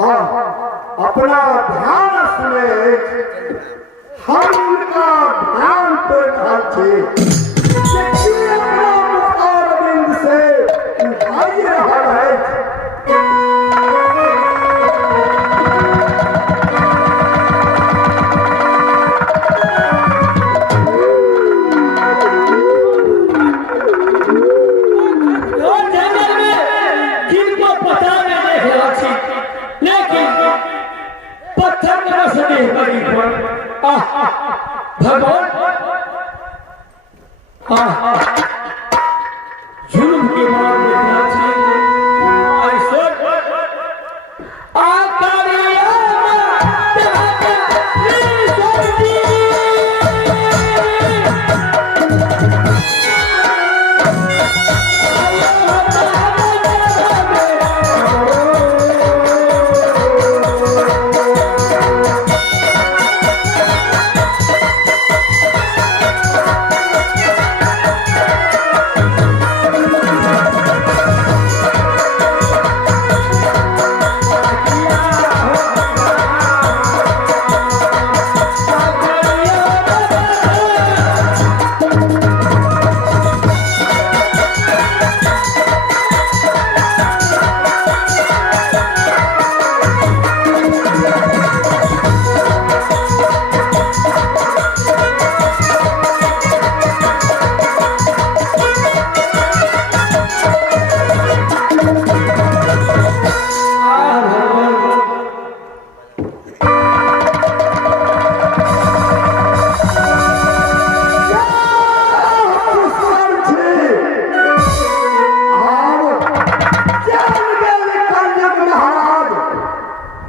अपना ध्यान सुने हम उनका ध्यान तो ढालते अपना मुखार बिंद से उठाई रहा है। भगवान जुल्म के मार में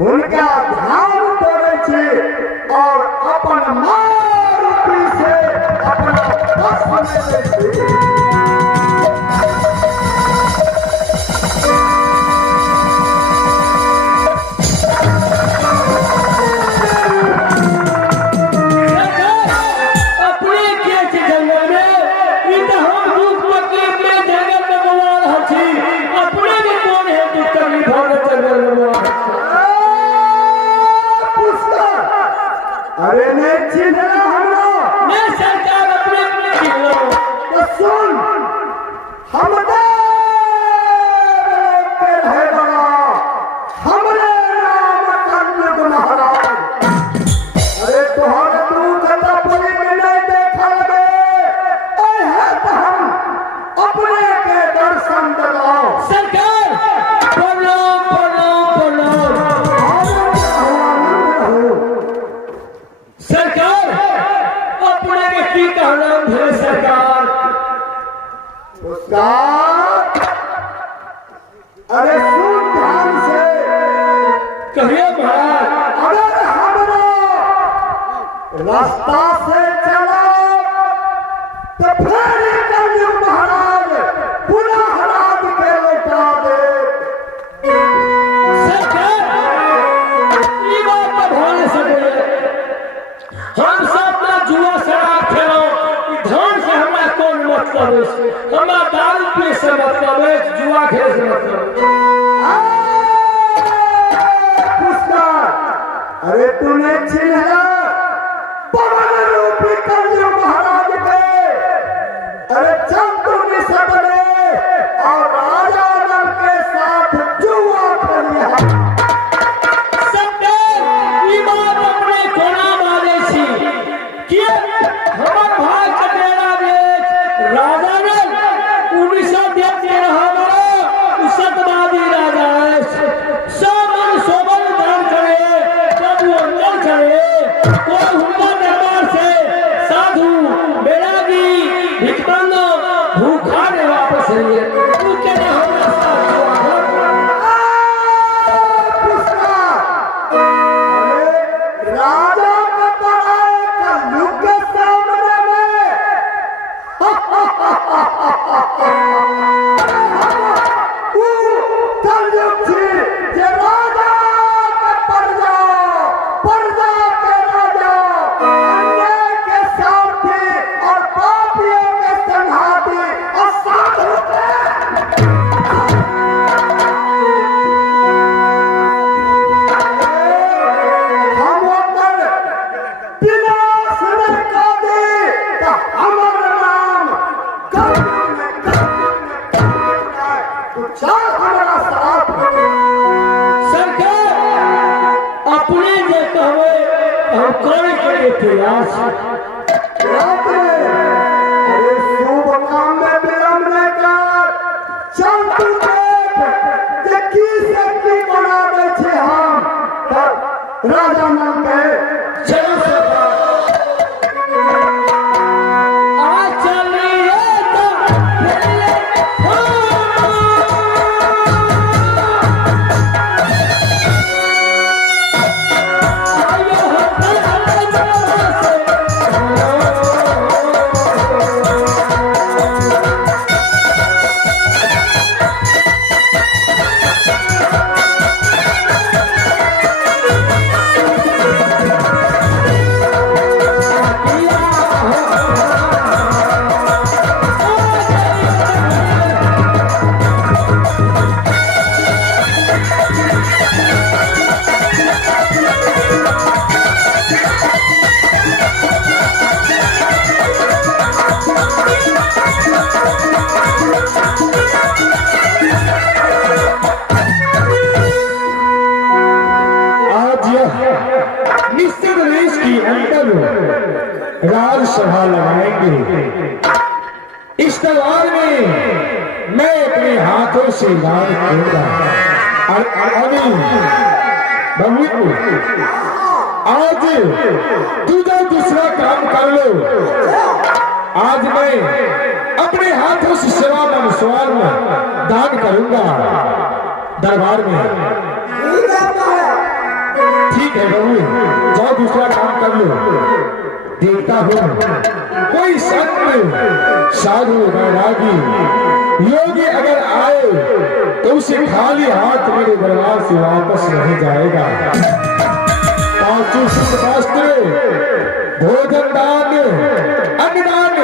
उनका ध्यान करे छे और अपन मारुति से अपना बस में ले अरे नहीं चिन्ह हमरो मैं सरकार अपने चिन्ह तो सुन हम के रहे बड़ा हमरे नाम कन्नग महाराज। अरे तोहरे दूध पुरी में नहीं देखा लगे है तो हम अपने के दर्शन दिलाओ। सरकार बोलो बोलो बोलो सरकार अपने के की कहना है सरकार उसका अरे सुन ध्यान से कहिए महाराज। अगर हमरा रास्ता से चला तो फिर कलयुग महाराज पुनः राज के लौटा दे। सरकार ये बात तो भोले से बोले हम सब ना जुआ शराब खेलो धन से हमरा कौन मतलब है हमरा दारू पी से मतलब है जुआ खेल से मतलब है। अरे तूने चिन्हा पवन रूपी कलयुग महाराज के अरे चंदू की सबने और राजा नल के साथ जुआ खेलिया। अपने कोना मारे छी कि हमर भाई कटेरा बेच राजा ने 1913 हमारा उसत बाद तैयार छी। रात में अरे शुभ काम में विलम्ब न कर, चल तू देख जे की से की बनावे छे हम तब राजा नाम के चलो आ चलिए तो निश्चित देश की अंदर राजसभा लगाएंगे। इस तलवार में मैं अपने हाथों से वार करूंगा और अभी आज तू जो दूसरा काम कर लो, आज मैं अपने हाथों से सेवा में स्वर्ण दान करूंगा दरबार में। ठीक है बहू, जाओ दूसरा काम कर लो। देखता हूँ कोई संत साधु वैरागी योगी अगर आए तो उसे खाली हाथ मेरे दरबार से वापस नहीं जाएगा। पांचों शास्त्र, भोजन दान, अन्नदान,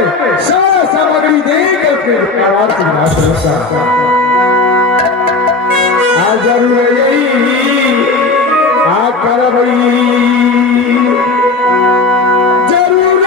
सारा सामग्री देकर दरबार से वापस जाता। आज जरूर यही करवई जरूर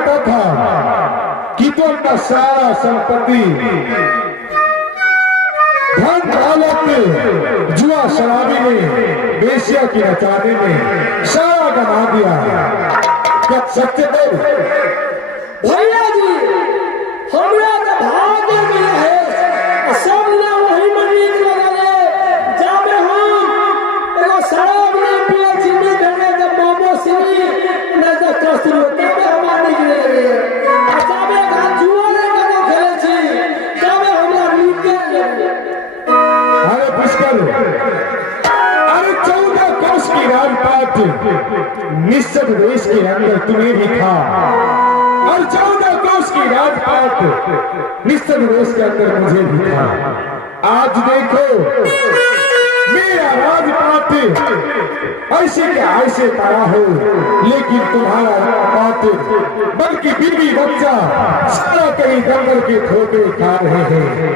चाहता था कि तू अपना सारा संपत्ति, धन दौलत, जुआ शराबी में, बेशिया की नचाने में सारा गंवा दिया। क्या सत्य बोल? भैया जी हमरा तो भाग्य में है सब ना वही मनी लगले जाबे हम एगो शराब ने पिए जिने देने के मोमो सिनी न तो कसरो तबे हमारी गिरे जाबे का जुआ ने कनो खेले छी जाबे हमरा नीचे अरे पुष्कर, अरे 14 कोस की राजपाट निश्चित देश के अंदर तुम्हें भी था और 14 कोस की राजपाट निश्चित देश के अंदर मुझे भी था। आज देखो मेरा राजपाट ऐसे के ऐसे पड़ा हो, लेकिन तुम्हारा राजपाट बल्कि बीवी बच्चा सारा कहीं दंगल के धोखे खा रहे हैं।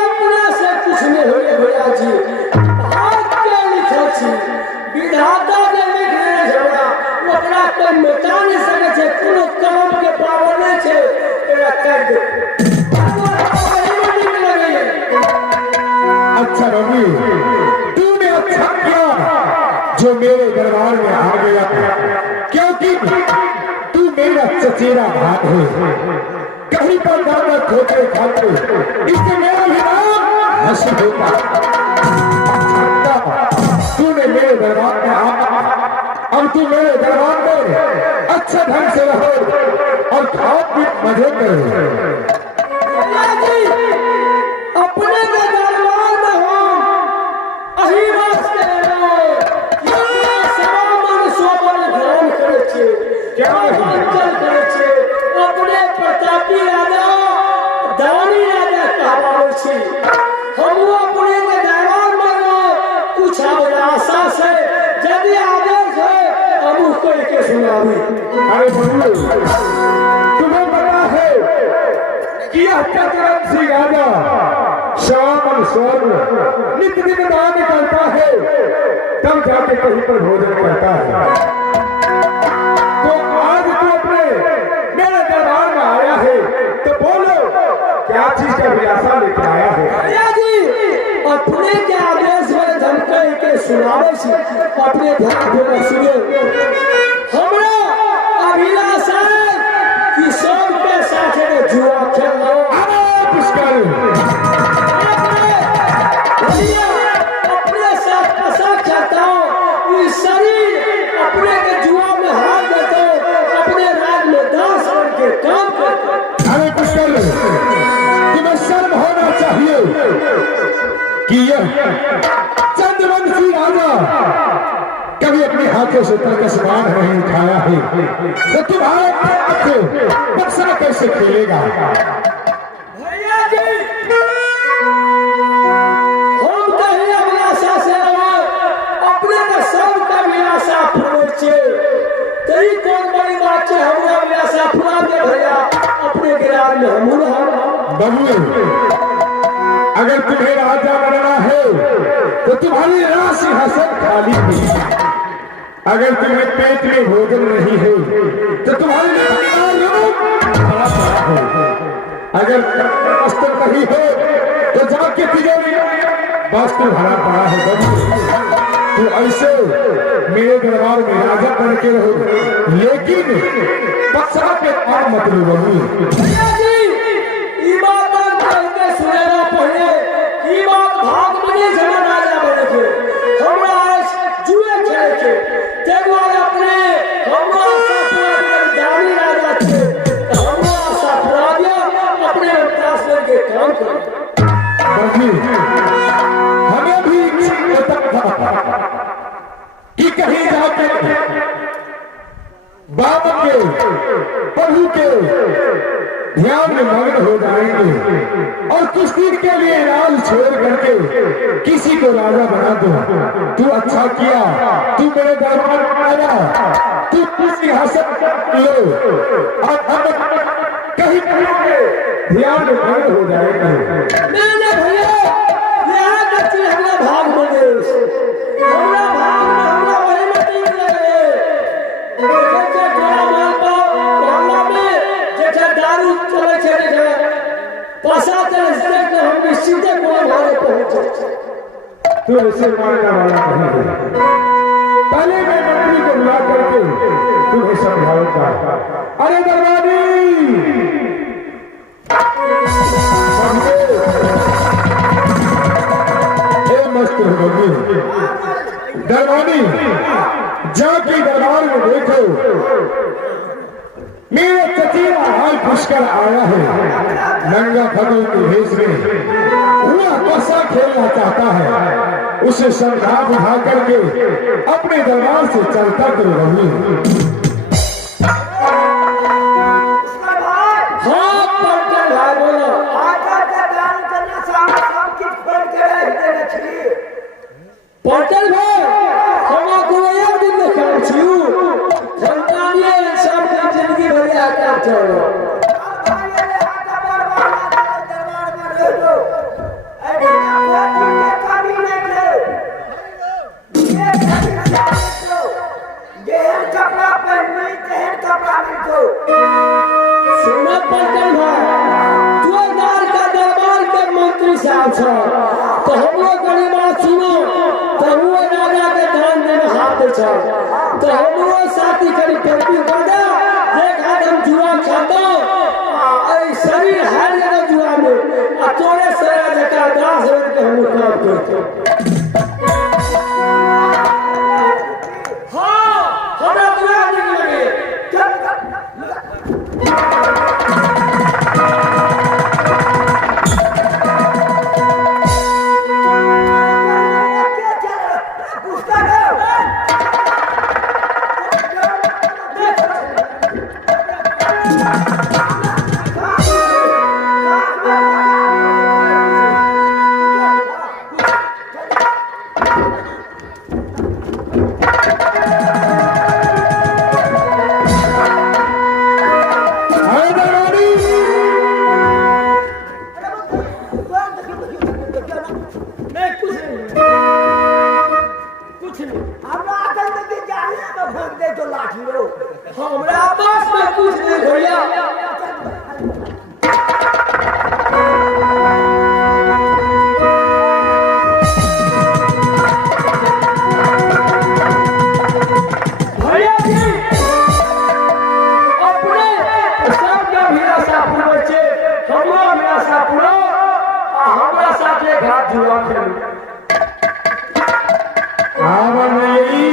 अपना से कुछ नहीं होए भैया जी भाग के लिखल छी विधाता ने लिख देने झगड़ा ओकरा कोई मिटा नहीं सके छे कोनो काम के पावर नहीं छे एरा कर दे अच्छा रवि, तूने अच्छा किया जो मेरे दरबार में आ गया, क्योंकि तू मेरा चचेरा भाई है। कहीं पर ज्यादा धोखे खाते इससे मेरा भी नाम हंसी होता। तूने मेरे दरबार में आ, अब तू मेरे दरबार में अच्छा ढंग से रहो और खाओ पी मजे करो। अपने के दरबार में हो अही वास्ते ये सामान सोबन ध्यान करे छे क्या चल करे छे अपने प्रतापी राजा दानी राजा कहवावे छी हम अपने के दरबार में कुछ आशा से यदि आदेश है हम कोई के सुनावी। अरे बंधु, तुम्हें पता है कि यह चतुरंशी राजा श्याम स्वर्ग नित्य दिन दान करता है, तब जाके कहीं पर भोजन करता है। तो आज तू अपने मेरे दरबार में आया है, तो बोलो क्या चीज का विलासा लेके आया है? भैया जी अपने के आदेश में धमके के सुनावे छी अपने ध्यान देना सुनिए। हमरा अभिलाषा कि सबके साथ में जुआ खेलो। अरे पुष्कर, अपने साथ फंसा चाहता हूँ इस शरीर अपने के जुआ में हाथ देते अपने राज में दास बन के काम करते। अरे पुष्कर, तुम्हें शर्म होना चाहिए कि यह चंद्रवंशी राजा कभी अपने हाथों से तर्कसमान नहीं उठाया है, तो तुम्हारे हाथ बक्सा कैसे खेलेगा? भैया जी हम कहीं अभिलाषा से अपने का सब का अभिलाषा पूरे छे तेरी कौन बड़ी बात है हमरा अभिलाषा पूरा दे भैया अपने गिरार में हम बबलू, अगर तुम्हें राजा बनना है तो तुम्हारी राशि हसन खाली है। अगर तुम्हें पेट में भोजन नहीं है तो तुम्हारे लिए बड़ा बड़ा है। अगर वस्त्र नहीं है तो जाके तिजोरी वस्त्र भरा पड़ा है। बबलू, तो ऐसे मेरे दरबार में राजा बन के रहो, लेकिन बक्सा पे और मत लो। बबलू भैया जी ई बात कहते सुनेला पहले ई बात भाग में जमा राजा बने के हमरा आज जुए खेले के तेगो अपने हमरा सापुरा दानी राजा छे तो हमरा सापुरा अपने विकास के काम कर। हमें भी पता था कि कहीं जाकर बाबा के प्रभु के ध्यान में मग्न हो जाएंगे और कुछ दिन के लिए राज छोड़ करके किसी को राजा बना दो। तू अच्छा किया, तू मेरे दरबार में आया, तू किसी हासिल लो और हम कहीं ध्यान में मग्न हो जाएंगे। मैंने भैया यहाँ कच्ची हमरा भाग बने हमरा भाग में हमरा वही मत लगे सीधे कोई घरे पहुंचे। तो इसे मारने वाला नहीं है। पहले मैं मंत्री को बुला करके तुम्हें समझाऊंगा। अरे दरबारी मस्त होगी दरबारी, जाके दरबार में देखो मेरा चचेरा हाल पुष्कर आया है। नंगा खगोल के भेष में वह कैसा खेलना चाहता है, उसे समझा बुझा करके अपने दरबार से चलता करो रही। पटेल भाई हम को एक दिन देखा छियू संतानिए सब जिंदगी भर आकर चलो सुनो पटेल भाई तू गार का दरबार के मंत्री साहब छ तो हम लोग गरीब सुनो तो वो राजा के धान में हाथ छ तो हम लोग साथी करी करती बड़ा देख आदम जुआ खाता ऐ शरीर हार गया जुआ में आ तोरे से का दास हो के हम काम करते। हां हमरा दुआ नहीं लगे हमरा बस में कुछ नहीं भैया भैया जी अपने सब का मेरा सापुर बच्चे हमरो मेरा सापुरो हमरा साथ एक हाथ जुड़ा खेलू अब नहीं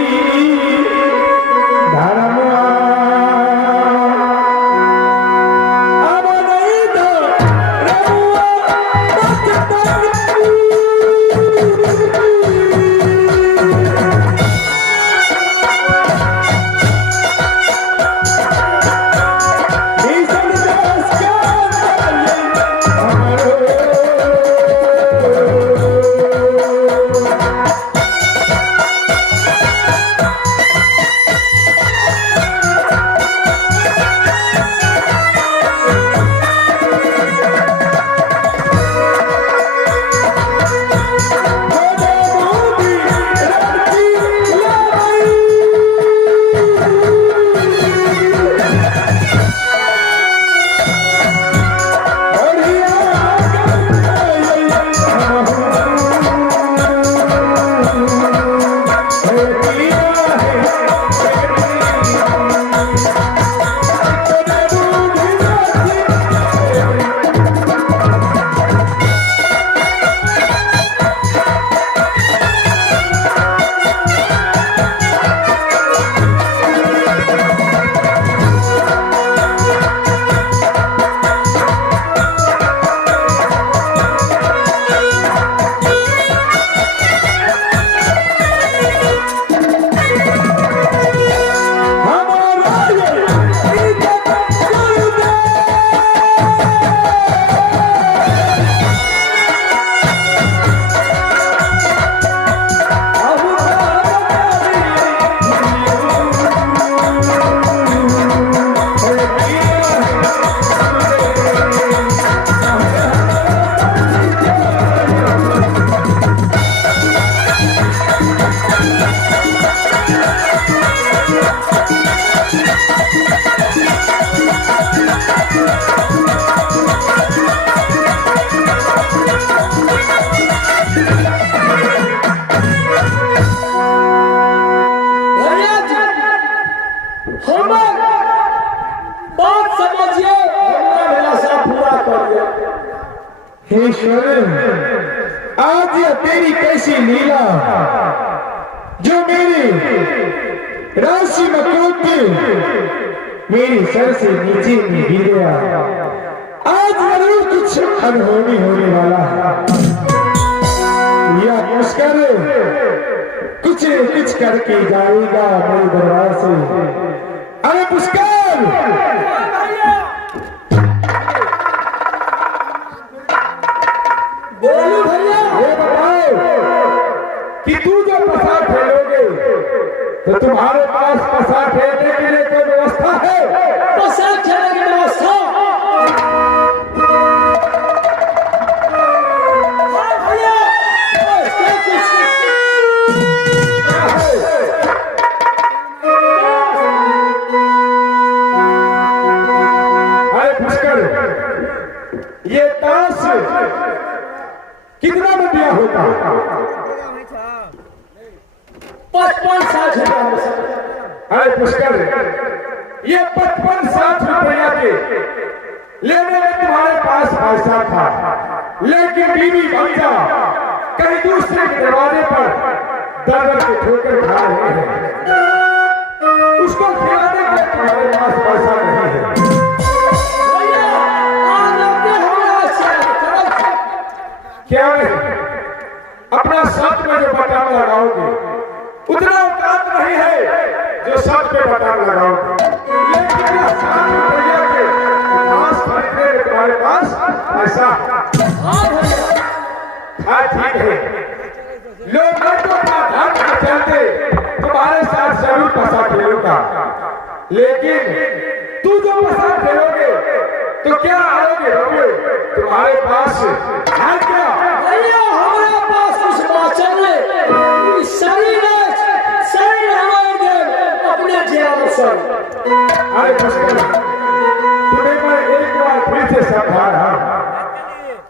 पुष्कर बात समझिए, हमने मेरा सब पूरा कर दिया। हे ईश्वर, आज यह तेरी कैसी लीला जो मेरी राशि में कूद के मेरी सर से नीचे में गिरा। आज जरूर कुछ अनहोनी होने वाला है। यह पुष्कर कुछ न कुछ करके जाएगा मेरे दरबार से। अरे पुष्कर, बोलू भैया, ये बताओ कि तू जो पसार खेलोगे तो तुम्हारे पास पसार खेलने के लिए कोई व्यवस्था है? पसार खेलने की व्यवस्था भैया, अरे पुष्कर, ये ताश कितना में दिया होता? 55-60 रुपया। अरे पुष्कर, ये 55-60 रुपया के लेने में तुम्हारे पास पैसा था, लेकिन बीवी बच्चा कहीं दूसरे के दरवाजे पर दर के ठोकर खा रहे हैं। उसको खिलाने के लिए तुम्हारे पास पैसा नहीं है। भैया, आज अपने हमारा से क्या है? अपना शर्ट में जो बटन लगाओगे उतना औकात नहीं है जो शर्ट पे बटन लगाओगे। लेकिन यह 60 रुपया के पास खरीदने के तुम्हारे पास पैसा। हाँ ठीक है, लोग मैं तो अपना धन पर चलते तुम्हारे साथ जरूर पैसा खेलूंगा, लेकिन तू जो पैसा खेलोगे तो क्या आओगे रहोगे? तुम्हारे पास है क्या? भैया, हमारे पास कुछ बाचल है। शरीर हमारे दे अपने जीवन से। अरे पुष्कर, तुम्हें मैं एक बार फिर से समझा रहा हूं,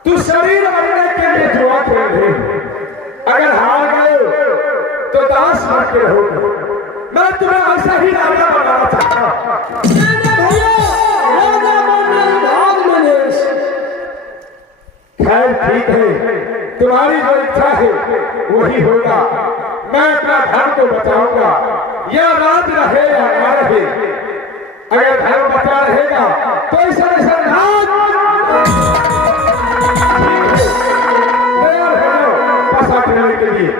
तू शरीर मरने के लिए जुआ खेल रहे। अगर हार गए तो दास मत रहोगे। मैं तुम्हें ऐसा ही राजा बनाना चाहता हूं। भैया, राजा बनने भाग में खैर ठीक है, तुम्हारी जो इच्छा है वही होगा। मैं अपना धर्म को बचाऊंगा, यह राज रहे या ना रहे। अगर धर्म बचा रहेगा तो ऐसा राज तैयार हो पैसा खेलने के लिए।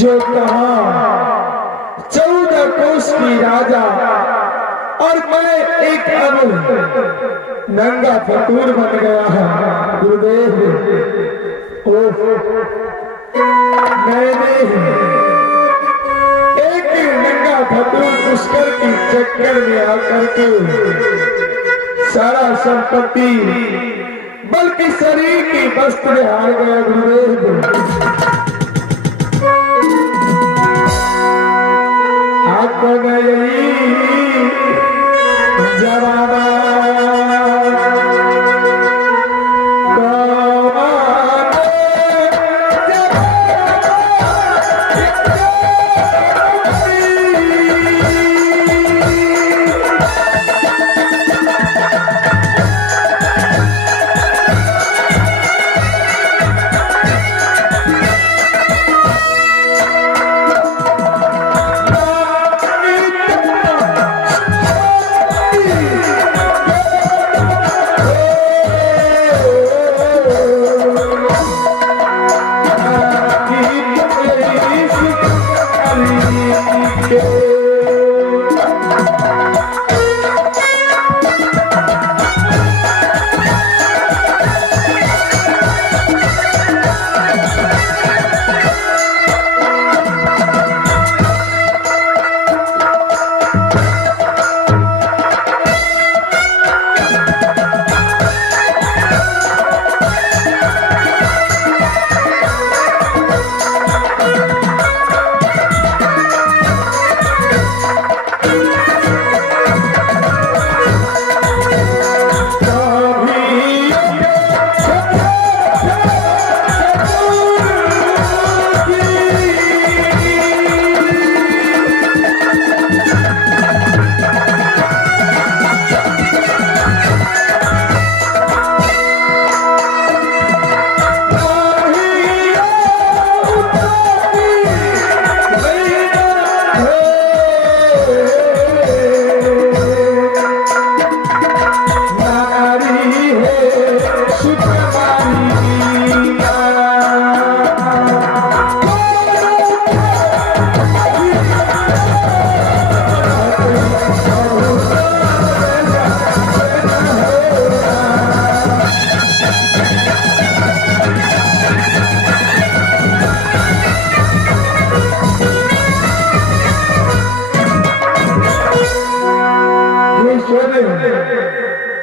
जो कहा 14 कोस की राजा और मैं एक नंगा फतूर बन गया हूं। गुरुदेव मैंने एक नंगा फतूर पुष्कर की चक्कर में आकर के सारा संपत्ति बल्कि शरीर की वस्त्र हार गया। गुरुदेव आपको मैं यही जवाब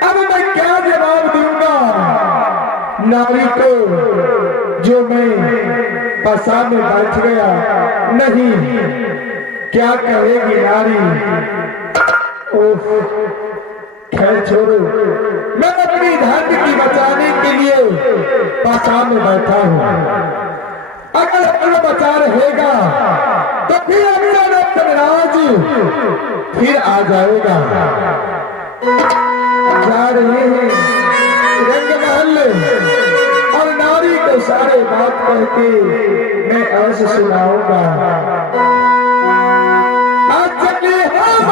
अब मैं क्या जवाब दूंगा नारी को जो मैं पसा में बैठ गया? नहीं, क्या कहेगी नारी? ओह खैर छोड़ो, मैं अपनी धर्म की बचाने के लिए पसा में बैठा हूं। अगर अपना बचा रहेगा तो फिर अपना राज फिर आ जाएगा। जा रहे हैं रंग महल और नारी को सारे बात कहते मैं ऐसे सुनाऊंगा। आज चले हम